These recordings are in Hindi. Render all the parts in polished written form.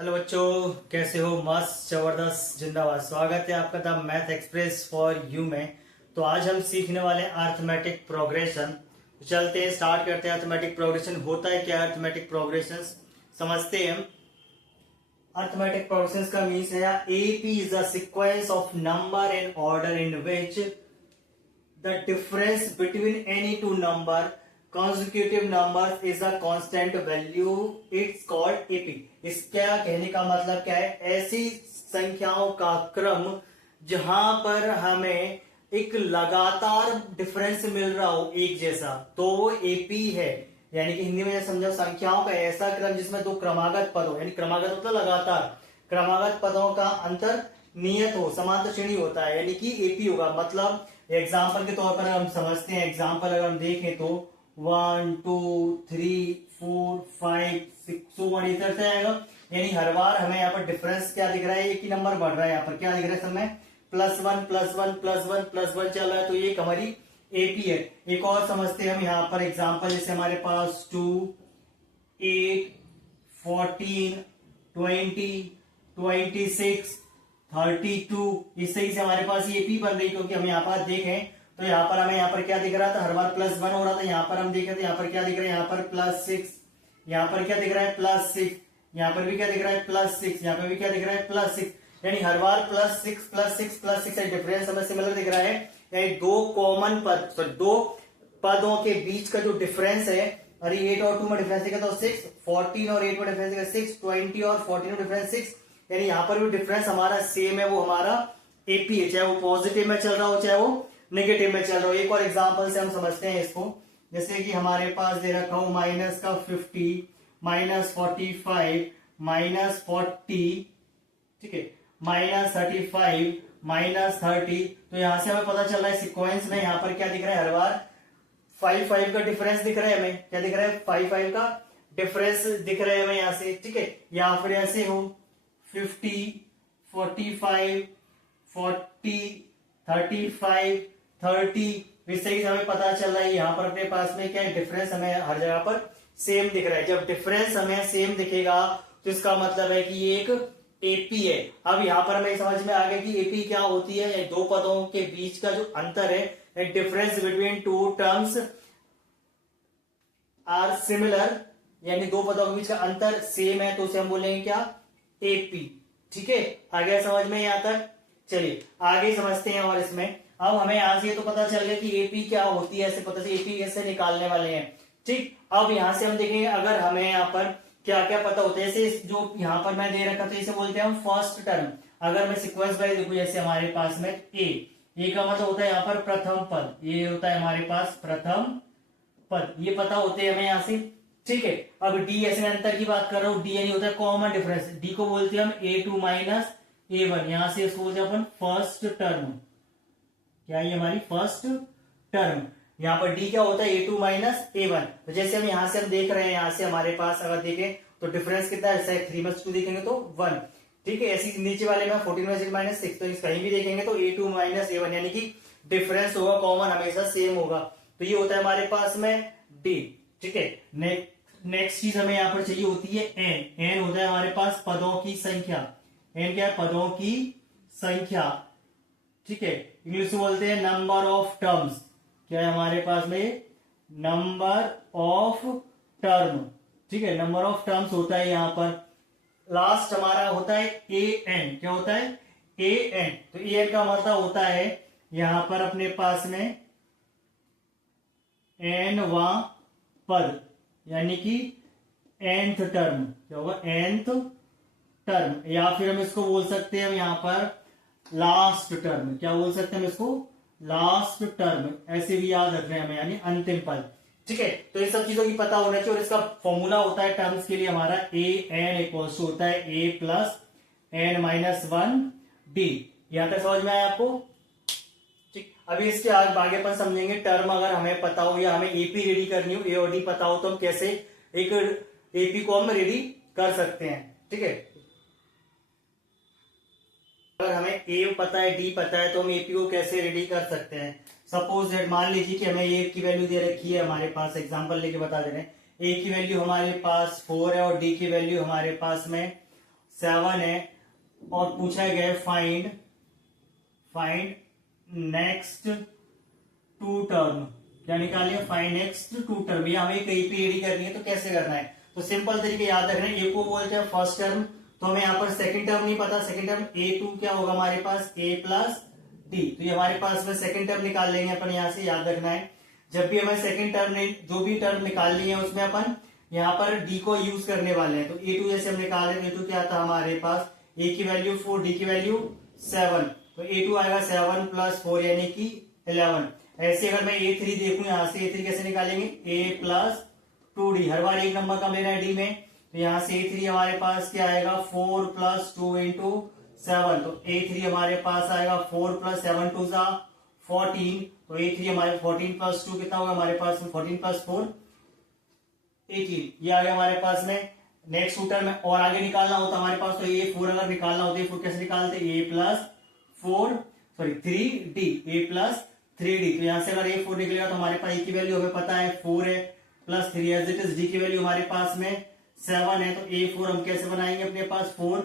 हेलो बच्चों, कैसे हो? मस्त, जबरदस्त, जिंदाबाद। स्वागत है आपका the math express for you में। तो आज हम सीखने वाले हैं अर्थमेटिक प्रोग्रेशन। चलते हैं, स्टार्ट करते हैं। अर्थमेटिक प्रोग्रेशन होता है क्या? अर्थमेटिक प्रोग्रेशन समझते हैं। अर्थमेटिक प्रोग्रेशन का मीन्स है AP is the sequence of number in order in which the difference between any two number consecutive numbers is a constant value. It's called AP. इसका कहने का मतलब क्या है? ऐसी संख्याओं का क्रम जहां पर हमें एक लगातार डिफरेंस मिल रहा हो एक जैसा, तो वो एपी है। यानी कि हिंदी में समझो, संख्याओं का ऐसा क्रम जिसमें दो क्रमागत पद हो, यानी क्रमागत मतलब लगातार, क्रमागत पदों का अंतर नियत हो, समांतर श्रेणी होता है, यानी कि एपी होगा। मतलब एग्जाम्पल के तौर पर हम समझते हैं। एग्जाम्पल अगर हम देखें तो 1 2 3 4 5 6 सो वन इधर से आएगा। यानी हर बार हमें यहाँ पर डिफरेंस क्या दिख रहा है? एक ही नंबर बढ़ रहा है। यहाँ पर क्या दिख रहा है समय? +1 +1 +1 +1 चल रहा है। तो ये हमारी एपी है। एक और समझते हैं हम यहाँ पर एग्जाम्पल, जैसे हमारे पास 2 8 14 20 26 32, इस सही से हमारे पास ये पी बन रही, क्योंकि हम यहाँ पर देखें तो यहाँ पर हमें यहाँ पर क्या दिख रहा था? हर बार +1 हो रहा था। यहाँ पर हम देखें तो यहाँ पर क्या दिख रहा है? यहाँ पर +6, यहाँ पर क्या दिख रहा है? +6, यहाँ पर भी क्या दिख रहा है? +6, यहाँ पर भी क्या दिख रहा है? +6। यानी हर बार +6 +6 +6 डिफरेंस हमें सिमिलर दिख रहा है। यानी दो कॉमन पद, सॉरी दो पदों के बीच का जो डिफरेंस है, अरे 8 और 2 में डिफरेंस दिखा तो 6, 14 और 8 में डिफरेंस दिखा 6, 20 और 14 में डिफरेंस 6। यानी यहाँ पर भी डिफरेंस हमारा सेम है, वो हमारा एपी है, चाहे वो पॉजिटिव में चल रहा हो चाहे वो नेगेटिव में चल रहा हो। एक और एग्जांपल से हम समझते हैं इसको। जैसे कि हमारे पास दे रखा हूं -50 -45 -40, ठीक है, -35 -30। तो यहां से हमें पता चल रहा है सिक्वेंस में यहाँ पर क्या दिख रहा है? हर बार 5 का डिफरेंस दिख रहा है हमें। क्या दिख रहा है? 5 का डिफरेंस दिख रहा है हमें यहाँ से, ठीक है। या फिर ऐसे हो 50 45 40 35 30। इससे ही हमें पता चल रहा है यहाँ पर अपने पास में क्या डिफरेंस हमें हर जगह पर सेम दिख रहा है। जब डिफरेंस हमें सेम दिखेगा तो इसका मतलब है कि ये एक एपी है। अब यहाँ पर हमें समझ में आ गया कि एपी क्या होती है। दो पदों के बीच का जो अंतर है, difference between two terms are similar, यानी दो पदों के बीच का अंतर सेम है, तो उसे हम बोलेंगे क्या? एपी। ठीक है, आ गया समझ में यहाँ तक? चलिए आगे समझते हैं। और इसमें अब हमें यहां से तो पता चल गया कि एपी क्या होती है, ऐसे पता से एपी कैसे निकालने वाले हैं। ठीक, अब यहां से हम देखेंगे अगर हमें यहाँ पर क्या क्या पता होता है। जैसे जो यहाँ पर मैं दे रखा था, इसे बोलते हैं हम फर्स्ट टर्म। अगर मैं सिक्वेंस वाइज देखूं, जैसे हमारे पास में ए का मतलब होता है यहाँ पर प्रथम पद, ये होता है हमारे पास प्रथम पद, ये पता होते हैं हमें यहाँ से। ठीक है, अब डी, ऐसे अंतर की बात कर रहा हूं, डी यानी होता है कॉमन डिफरेंस। डी को बोलते हैं हम A2 - A1। यहां से इसको बोलते हैं अपन फर्स्ट टर्म। क्या ये हमारी फर्स्ट टर्म? यहाँ पर डी क्या होता है? A2 - A1। तो जैसे हम यहां से हम देख रहे हैं, यहां से हमारे पास अगर देखें तो डिफरेंस कितना है? 3 में 2 देखेंगे तो 1। ठीक है, ऐसी नीचे वाले में 14 में 6 तो इस कहीं भी देखेंगे तो A2 - A1, यानी कि डिफरेंस होगा कॉमन, हमेशा सेम होगा। तो ये होता है हमारे पास में डी। ठीक है, नेक्स्ट चीज हमें यहां पर चाहिए होती है एन। एन होता है हमारे पास पदों की संख्या। एन क्या है? पदों की संख्या। ठीक है, इंग्लिश में बोलते हैं नंबर ऑफ टर्म्स। क्या है हमारे पास में? Number of term. ठीक है, नंबर ऑफ टर्म्स होता है यहां पर। लास्ट हमारा होता है ए एन। क्या होता है? A N. तो ए एन का मतलब होता है यहां पर अपने पास में एनवां पद, यानी कि nth टर्म। क्या होगा? nth term. या फिर हम इसको बोल सकते हैं हम यहाँ पर लास्ट टर्म। क्या बोल सकते हैं हम इसको? Last term. ऐसे भी याद रख रहे हैं हमें, यानी अंतिम पद। ठीक है, तो इन सब चीजों की पता होना चाहिए। और इसका फॉर्मूला होता है टर्म्स के लिए हमारा an इक्वल्स टू होता है a + n - 1 d। यहां तक समझ में आया आपको? ठीक, अभी इसके आगे अपन समझेंगे टर्म अगर हमें पता हो या हमें एपी रेडी करनी हो, ए और डी पता हो, तो हम कैसे एक एपी को हम रेडी कर सकते हैं। ठीक है, अगर हमें ए पता है, डी पता है, तो हम एपी को कैसे रेडी कर सकते हैं। सपोज दैट, मान लीजिए कि हमें ए की वैल्यू दे रखी है हमारे पास, एग्जांपल लेके बता दे रहे हैं। ए की वैल्यू हमारे पास 4 है और डी की वैल्यू हमारे पास में 7 है और पूछा गया है फाइंड नेक्स्ट टू टर्म। क्या निकालिए? Find next two term. ये हमें कहीं पे एडी करनी है तो कैसे करना है? तो सिंपल तरीके याद रखना है। ए को बोलते हैं फर्स्ट टर्म, तो हमें यहाँ पर सेकंड टर्म नहीं पता। सेकंड टर्म a2 क्या होगा हमारे पास? a plus D. तो ये हमारे पास में सेकंड टर्म निकाल लेंगे अपन। यहाँ से याद रखना है जब भी हमें सेकंड टर्म जो भी टर्म निकालनी है उसमें अपन यहाँ पर डी को यूज करने वाले हैं। तो a2 जैसे हम निकाल रहे हैं, a2 क्या था हमारे पास? a की वैल्यू 4, d की वैल्यू 7, तो a2 आएगा 7 प्लस 4 यानी कि 11। ऐसे अगर मैं a3 देखूं, यहाँ से a3 कैसे निकालेंगे? a प्लस 2d, हर बार एक नंबर का लेना है डी में, तो यहाँ से a3 हमारे पास क्या आएगा? 4 प्लस 2 इंटू 7, तो a3 हमारे पास आएगा 4 प्लस 7 टू 14, तो a3 हमारे 14 प्लस 2 कितना होगा हमारे पास में? 14 प्लस 4 18, ये आ गया हमारे पास में। नेक्स्ट टर्म में और आगे निकालना होता हमारे पास, तो ये 4 अगर निकालना होता है, 4 कैसे निकालते? a plus 3d, a plus 3d। तो यहाँ से अगर a 4 निकलेगा तो हमारे पास a की वैल्यू हमें पता है 4 है, plus 3 as it is, d की वैल्यू हमारे पास में 7 है, तो a4 हम कैसे बनाएंगे अपने पास? 4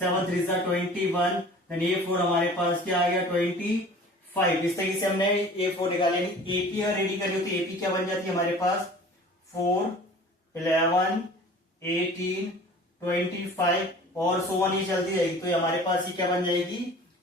7 3 21, देन a4 हमारे पास क्या आ गया? 25। इस तरीके से हमने a4 निकाले। एपी अगर रेडी करनी हो तो एपी क्या बन जाती है हमारे पास? 4 11 18 25 और सो ऑन, ये चलती रहेगी। तो हमारे पास ये क्या बन जाएगी?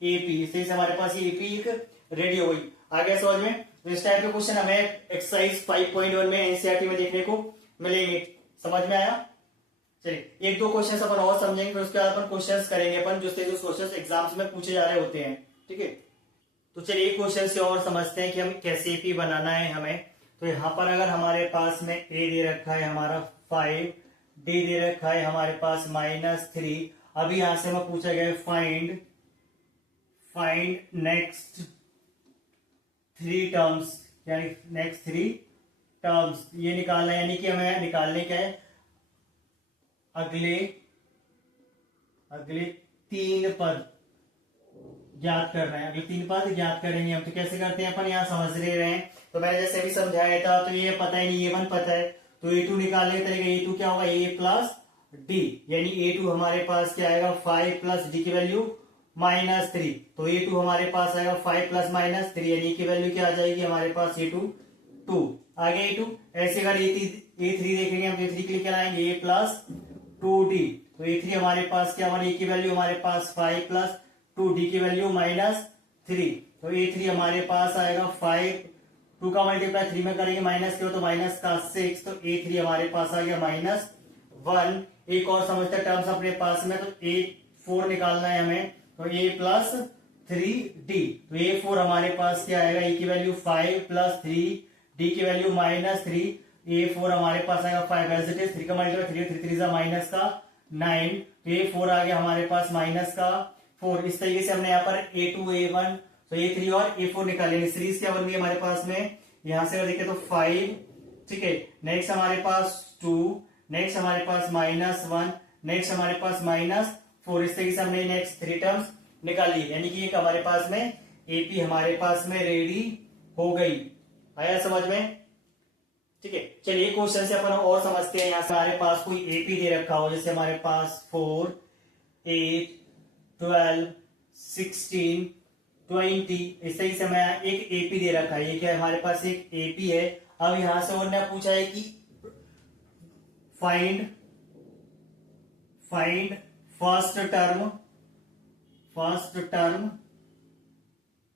एपी। इससे हमारे पास ये एपी एक रेडी हो गई। आगे समझ में? तो इस टाइप के क्वेश्चन हमें एक्सरसाइज 5.1 में एनसीईआरटी में देखने को मिलेंगे। समझ में आया? चलिए एक दो क्वेश्चन अपन और समझेंगे, फिर उसके बाद अपन क्वेश्चन करेंगे अपन जो क्वेश्चन एग्जाम्स में पूछे जा रहे होते हैं। ठीक है, तो चलिए एक क्वेश्चन से और समझते हैं कि हम कैसे एपी बनाना है हमें। तो यहाँ पर अगर हमारे पास में ए दे रखा है हमारा 5, डी दे रखा है हमारे पास -3। अभी यहां से हमें पूछा गया है फाइंड नेक्स्ट 3 टर्म्स, यानी नेक्स्ट 3 टर्म्स ये निकालना है, यानी कि हमें निकालने क्या है? अगले 3 पद ज्ञात कर रहे हैं। अगले 3 पद ज्ञात करेंगे हम। तो कैसे करते हैं अपन? यहाँ समझ ले रहे हैं। तो मैंने जैसे भी समझाया था, तो ये पता ही नहीं, a1 पता है, तो a2 निकालने के तरीके a2 क्या होगा? a प्लस डी, यानी a2 हमारे पास क्या आएगा? 5 प्लस डी की वैल्यू -3, तो a2 हमारे पास आएगा 5 प्लस -3, यानी की वैल्यू क्या आ जाएगी हमारे पास? a2 2 आगे a2। ऐसे अगर a3 देखेंगे हम, a3 के लिए क्या लाएंगे? a प्लस 2d, तो a3 हमारे पास क्या होगा? a की वैल्यू हमारे पास 5 प्लस 2d की वैल्यू -3, तो a3 हमारे पास आएगा 5, 2 का मल्टीप्लाई 3 में करेंगे माइनस के हो तो माइनस का 6, तो a3 हमारे पास आ गया -1। एक और समझते हैं टर्म्स अपने पास में, तो a4 निकालना है हमें, तो a प्लस 3d, तो a4 हमारे पास क्या आएगा? a की वैल्यू 5 प्लस 3, d की वैल्यू -3, a4 हमारे पास आएगा 5 एज इट इज, 3 का मल्टीप्लाई 3 3 माइनस का 9, तो a4 आ गया हमारे पास -4। इस तरीके से हमने यहाँ पर a2 a1, तो a3 और a4 निकालेंगे। सीरीज क्या बन गई हमारे पास में? यहां से अगर देखें तो 5, ठीक है, नेक्स्ट हमारे पास 2, नेक्स्ट हमारे पास -1, नेक्स्ट हमारे पास -4। इस तरीके से हमने नेक्स्ट 3 टर्म्स निकाली, यानी कि एक हमारे पास में एपी हमारे पास में रेडी हो गई। आया समझ में? ठीक है, चलिए क्वेश्चन से अपन और समझते हैं। यहाँ से हमारे पास कोई एपी दे रखा हो, जैसे हमारे पास 4 8 12 16 20, इस तरीके से मैं एक एपी दे रखा है। ये क्या है? हमारे पास एक एपी है। अब यहां से उन्होंने पूछा है कि find first term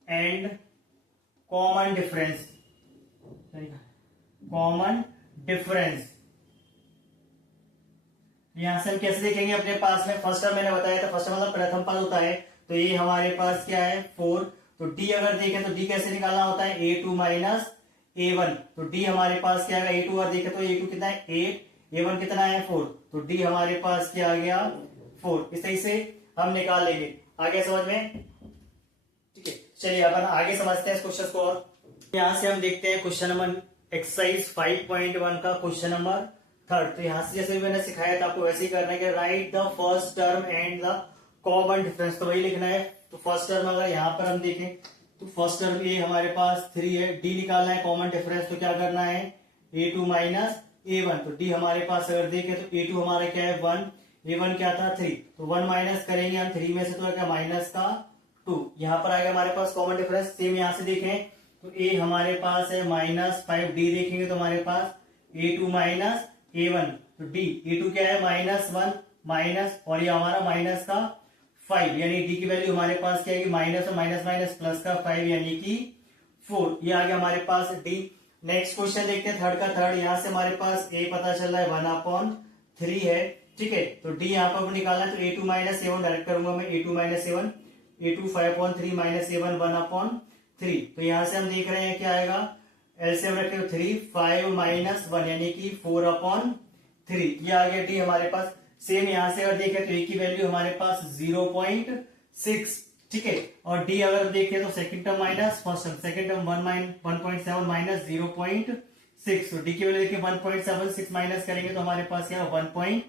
and common difference. यहां से हम कैसे देखेंगे अपने पास में? फर्स्ट टर्म मैंने बताया था, फर्स्ट मतलब प्रथम पद होता है, तो ये हमारे पास क्या है? 4। तो डी अगर देखें तो डी कैसे निकालना होता है? a2 माइनस a1, तो डी हमारे पास क्या आएगा? a2 अगर देखें तो a2 कितना है? 8, a1 कितना है? 4, तो डी हमारे पास क्या आ गया? 4। इस तरीके से हम निकाल लेंगे। आगे समझ में? ठीक है, चलिए अपन आगे समझते हैं इस क्वेश्चन को। और यहां से हम देखते हैं क्वेश्चन नंबर एक्सरसाइज 5.1 का क्वेश्चन नंबर 3। तो यहां से जैसे भी मैंने सिखाया था आपको वैसे ही करना है कि right the first term and the common difference, तो वही लिखना है। तो फर्स्ट टर्म अगर यहाँ पर हम देखें तो फर्स्ट टर्म ए हमारे पास 3 है, डी निकालना है कॉमन डिफरेंस, तो क्या करना है? a2 माइनस a1, तो डी हमारे पास अगर देखें तो a2 हमारा क्या है? 1, A1 क्या था 3, तो 1 माइनस करेंगे हम 3 में से, तो क्या माइनस का 2, यहाँ पर आएगा हमारे पास कॉमन डिफरेंस। सेम यहाँ से देखें तो A हमारे पास है -5, D देखेंगे तो हमारे पास A2 माइनस A1, तो D A2 क्या है -1 माइनस, और ये हमारा माइनस का 5, यानी D की वैल्यू हमारे पास क्या है कि माइनस और माइनस माइनस प्लस का 5 यानी कि 4, ये आ गया हमारे पास D। नेक्स्ट क्वेश्चन देखते हैं थर्ड का। थर्ड यहाँ से हमारे पास A पता चल रहा है 1/3 है, ठीक है, तो D यहाँ पर निकालना है, तो A2 माइनस A1 डायरेक्ट करूंगा मैं, A2 minus A1, A2 5/3 minus A1 1/3, तो यहाँ से हम देख रहे हैं क्या आएगा, एलसीएम रखे हो 3, 5 माइनस 1 यानी कि 4/3, ये आ गया D हमारे पास। सेम यहाँ से अगर देखें तो A की वैल्यू हमारे पास 0.6, ठीक है, और D अगर देखें तो second term minus first term, second term 1.7 minus 0.6, तो D की वैल्यू देखिए 1.76 माइनस करेंगे तो हमारे पास क्या 1.1,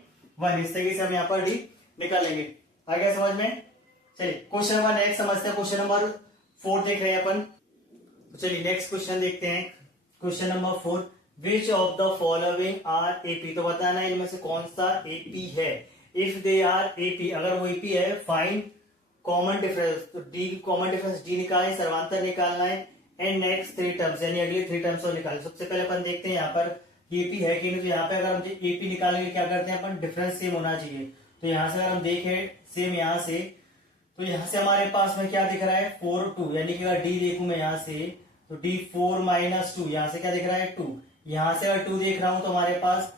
इस तरीके से हम यहाँ पर D निकालेंगे। आ गया समझ में? चलिए क्वेश्चन नंबर नेक्स्ट समझते हैं, क्वेश्चन नंबर 4 देख रहे हैं अपन। तो चलिए नेक्स्ट क्वेश्चन देखते हैं, question number 4, which of the following are AP, तो बताना है इनमें से कौन सा एपी है। इफ दे आर एपी, अगर वो एपी है, फाइंड कॉमन डिफरेंस, तो डी कॉमन डिफरेंस डी निकालें, सर्वांतर निकालना है, एंड नेक्स्ट 3 टर्म्स यानी अगली 3 टर्म्स और निकालें। सबसे पहले अपन देखते हैं यहाँ पर एपी है कि नहीं, तो यहाँ पे अगर हम एपी निकालेंगे क्या करते हैं अपन, डिफरेंस सेम होना चाहिए, तो यहाँ से अगर हम देखें सेम यहाँ से, तो यहाँ से हमारे पास में क्या दिख रहा है 4 2, यानी कि अगर डी देखूं मैं यहाँ से तो डी 4 माइनस 2, यहाँ से क्या दिख रहा है 2, यहाँ से अगर 2 देख रहा हूं तो हमारे पास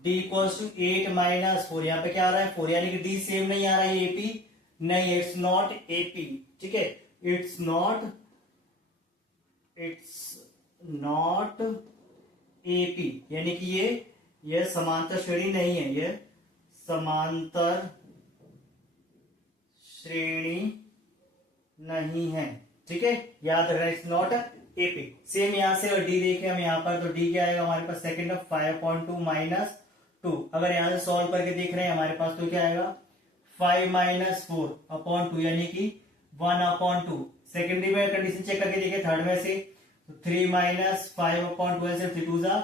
d इक्वल्स टू 8 माइनस 4, यहाँ पे क्या आ रहा है 4, यानी कि d सेम नहीं आ रहा है, एपी नहीं है, इट्स नॉट एपी, ठीक है, इट्स नॉट एपी, यानी कि ये समांतर श्रेणी नहीं है, ये समांतर श्रेणी नहीं है, ठीक है, याद रखना, इट्स नॉट एपी। सेम यहां से और डी देखें हम यहाँ पर, तो डी क्या आएगा हमारे पास, सेकंड ऑफ 5/2 माइनस 2, अगर यहां से सॉल्व करके देख रहे हैं हमारे पास तो क्या आएगा 5 माइनस 4/2, यानी कि 1/2। सेकेंडरी में कंडीशन चेक करके देखिए थर्ड में से, तो 3 माइनस 5/2 से 3 2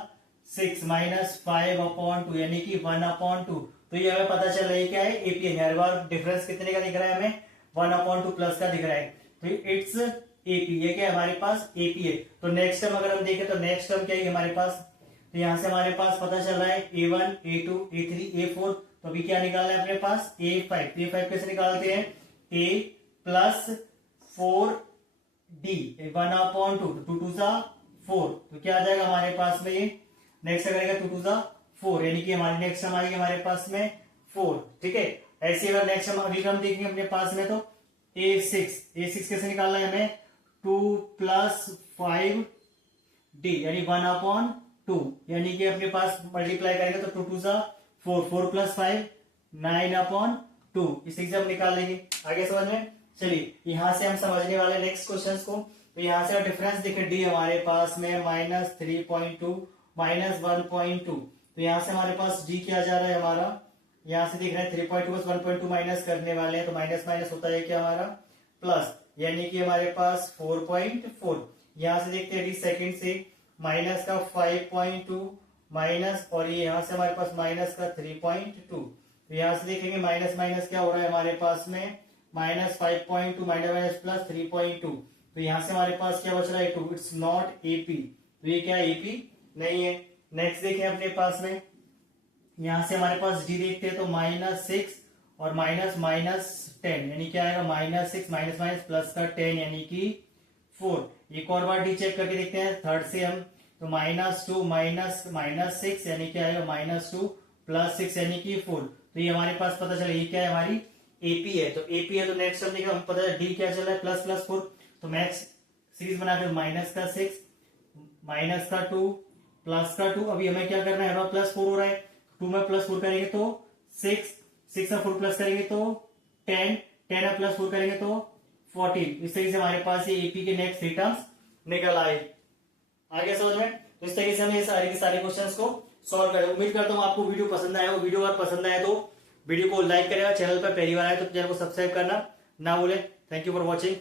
6 माइनस 5/2 यानी कि 1/2, तो ये हमें पता चल रहा है क्या है एपी है। हर बार डिफरेंस कितने का दिख रहा है हमें 1/2 प्लस का दिख रहा है, तो इट्स एपी, ये क्या है हमारे पास एपी है। तो नेक्स्ट टर्म अगर हम देखें तो नेक्स्ट टर्म क्या है हमारे पास, तो यहां से हमारे पास पता चल रहा है A1 A2 A3 A4, तो अभी क्या निकालना है अपने पास A5, तो A5 कैसे निकालते हैं, A प्लस 4D 1/2, 2 2 4, तो क्या आ जाएगा हमारे पास में, ये नेक्स्ट करेगा 2 2 4, यानी कि हमारी नेक्स्ट टर्म आएगी हमारे पास में 4, ठीक है। ऐसे अगर नेक्स्ट टर्म अगली टर्म देखेंगे अपने पास में तो A6 कैसे निकालना है हमें, 2 प्लस 5D यानी 1/2, यानी कि अपने पास मल्टीप्लाई करेंगे तो 2 2 4, 4 प्लस 5 9/2, इस तरीके से हम निकाल लेंगे। आगे समझ में? चलिए यहां से हम समझने वाले नेक्स्ट क्वेश्चन को, तो यहां से डिफरेंस देखें डी हमारे पास में -3.2 -1.2, तो यहां से हमारे पास डी क्या जा रहा है हमारा, यहां से देख रहे हैं 3.2 1.2 माइनस करने वाले हैं, तो माइनस माइनस होता है क्या हमारा प्लस, यानी कि हमारे पास 4.4। यहां से देखते हैं डी सेकंड से माइनस का 5.2 माइनस, और ये यहां से हमारे पास माइनस का 3.2, तो यहां से देखेंगे माइनस माइनस क्या हो रहा है हमारे पास में -5.2 माइनस प्लस 3.2, तो यहां से हमारे पास क्या बच रहा है 2, इट्स नॉट एपी, तो ये क्या एपी नहीं है। नेक्स्ट देखें अपने पास में, यहां से हमारे पास डी देखते हैं तो -6 और -10, यानी क्या आएगा -6 माइनस माइनस प्लस का 10 यानी कि 4। एक और बार डी चेक करके देखते हैं थर्ड से हम, तो -2 -6 यानी क्या आएगा -2 प्लस 6 यानी कि 4, तो ये हमारे पास पता चला ये क्या है हमारी एपी है। तो एपी है तो नेक्स्ट हम देखिए हम पता है डी क्या चल रहा है प्लस प्लस 4, तो मैक्स सीरीज बना के -6 -2 प्लस का 2, अभी हमें क्या करना है प्लस 4 हो रहा है, 2 में प्लस 4 करेंगे तो 6 में 4 प्लस करेंगे तो 10 में प्लस 4 करेंगे तो 14, इस तरीके से हमारे पास ये एपी के नेक्स्ट 3 टर्म्स निकल आए। आगे समझ में? तो इस तरीके से हम ये सारे के सारे क्वेश्चंस को सॉल्व करें। उम्मीद करता हूँ आपको वीडियो पसंद आया हो। वीडियो अगर पसंद आया तो वीडियो को लाइक करेगा, चैनल पर पहली बार आए तो चैनल को सब्सक्राइब करना ना भूलें। Thank you for watching.